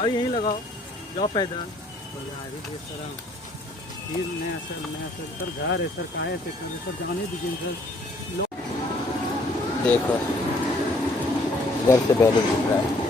गाड़ी यहीं लगाओ, जाओ पैदल। तो यार ये सर फिर नया सर घर है सर, काहे से सर जाने दीजिए सर। देखो घर से बैलून दिख रहा है।